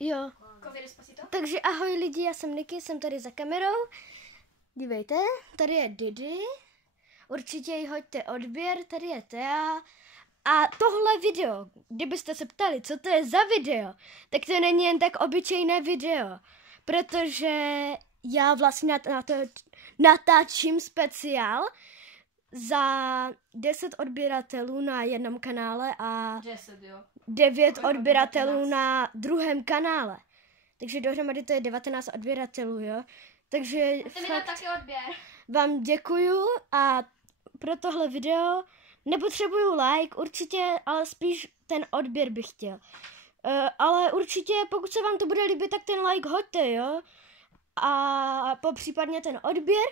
Jo. Takže ahoj lidi, já jsem Niky, jsem tady za kamerou. Dívejte, tady je Didi. Určitě jí hoďte odběr, tady je Tea. A tohle video, kdybyste se ptali, co to je za video, tak to není jen tak obyčejné video. Protože já vlastně natáčím speciál za 10 odběratelů na jednom kanále a 9 odběratelů na druhém kanále. Takže dohromady to je 19 odběratelů, jo. Takže taky odběr. Vám děkuju a pro tohle video nepotřebuju like určitě, ale spíš ten odběr bych chtěl. Ale určitě, pokud se vám to bude líbit, tak ten like hoďte, jo. A popřípadně ten odběr.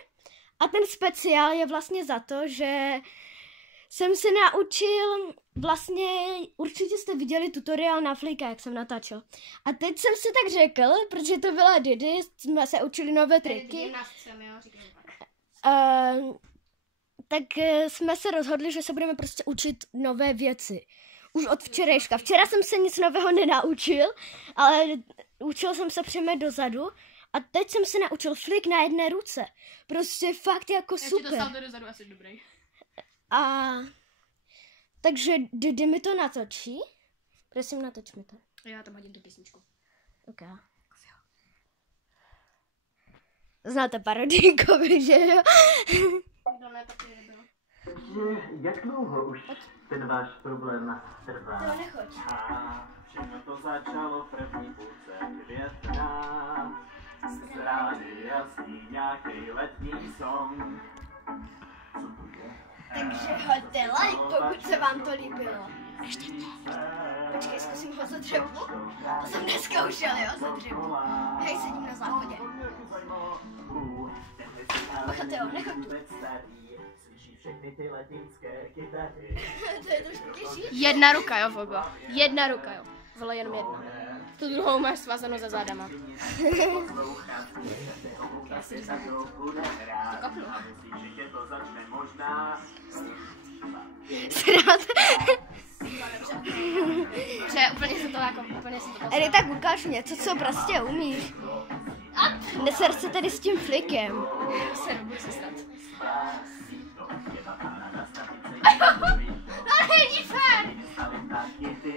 A ten speciál je vlastně za to, že jsem se naučil, vlastně určitě jste viděli tutoriál na Flika, jak jsem natáčel. A teď jsem si tak řekl, protože to byla Didi, jsme se učili nové triky. Tak jsme se rozhodli, že se budeme prostě učit nové věci. Už od včerejška. Včera jsem se nic nového nenaučil, ale učil jsem se přemět dozadu. A teď jsem se naučil flik na jedné ruce. Prostě fakt jako super. Já ti to dozadu asi dobrý. A takže Didi mi to natočí. Prosím, natoč mi to. Já tam hodím tu písničku. Ok. Znáte parodíkovi, že jo? Jak dlouho už ten váš problém trvá? To nechoď. A všechno to začalo v první půlce května. Z rádia zní nějaký letní song. Co to je? Takže hoďte like, pokud se vám to líbilo. Ještě ne. Počkej, zkusím ho za dřevu. To jsem neskoušel, jo, za dřevu. Hej, sedím na záchodě. Bacha, Teo, nechoď tu. To je trošku těžší. Jedna ruka, jo, Vogo. Jedna ruka, jo. Vole, jenom jedna. Tu druhou máš svázanou za zádama. Já si to kapnu. Že úplně se to jako, úplně se to Eri, tak ukáž něco, co prostě umíš. Neser se tady s tím flikem. budu se stát. To není fér!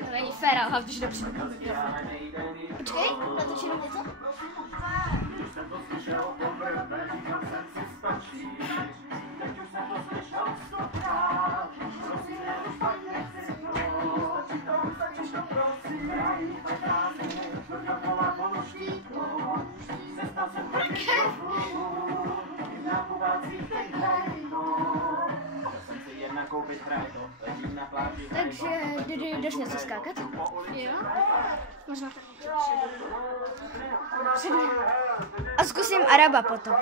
To není fér, ale hlavně, že dopředu. Počkej, natočím něco? Takže, Didi, jdeš něco skákat? Jo? Možná tak. A zkusím Araba potom.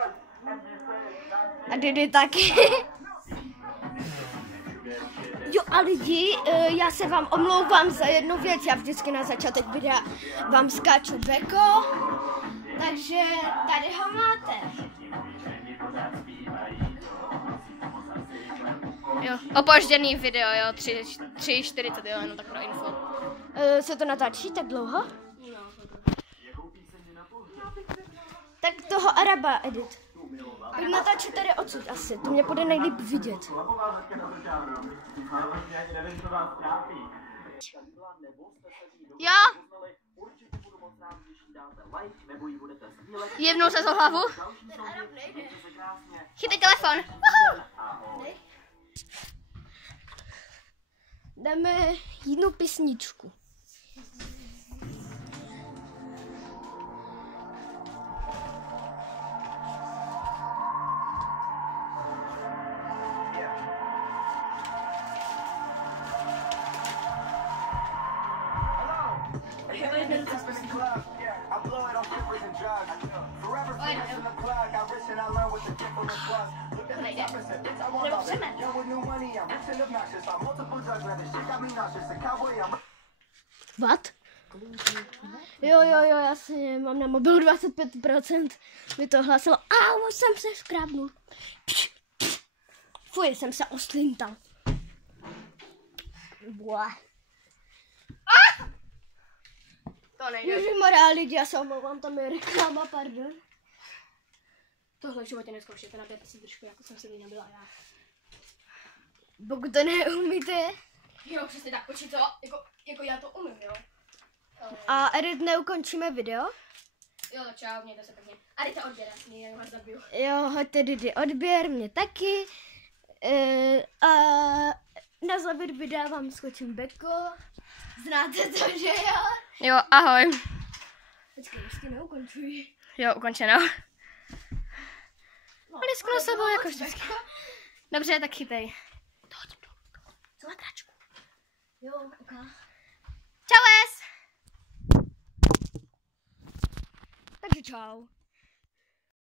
A Didi taky. Jo a lidi, já se vám omlouvám za jednu věc. Já vždycky na začátek videa vám skáču beko. Takže tady ho máte. Jo, opožděný video, jo, 3:40, jo, jenom tak pro info. Se to natáčí tak dlouho? Tak toho Araba edit. Pojď natáčet tady odsud asi, to mě bude nejlíp vidět. Jo? Jebnul se za hlavu? Chytej telefon. Dáme jednu písničku. What? Jo, jasně, mám na mobilu 25%, mi to hlásilo, už jsem se škrábnul. Fuj, jsem se ostlintal. Buah. To nejde. Ježišmarja, lidi, já se omlouvám, tam je reklama, pardon. Tohle v životě nezkoušejte, nabijete si držku, jako jsem si to nabila já. Pokud to neumíte. Jo, přesně tak, počít to, jako já to umím, jo. A Edit, neukončíme video? Jo, tak čau, mějte se pěkně. A dejte odběr, já vás zabiju. Jo, hoďte Didi odběr, mě taky. A na závěr videa vám skočím Beko. Znáte to, že jo? Jo, ahoj. Počkej, ještě neukončuji. Jo, ukončeno. Lisknu sebou jako vždycky. Dobře, tak chytej. Co má kračku? Jo, ok. Čau, Es! Takže čau.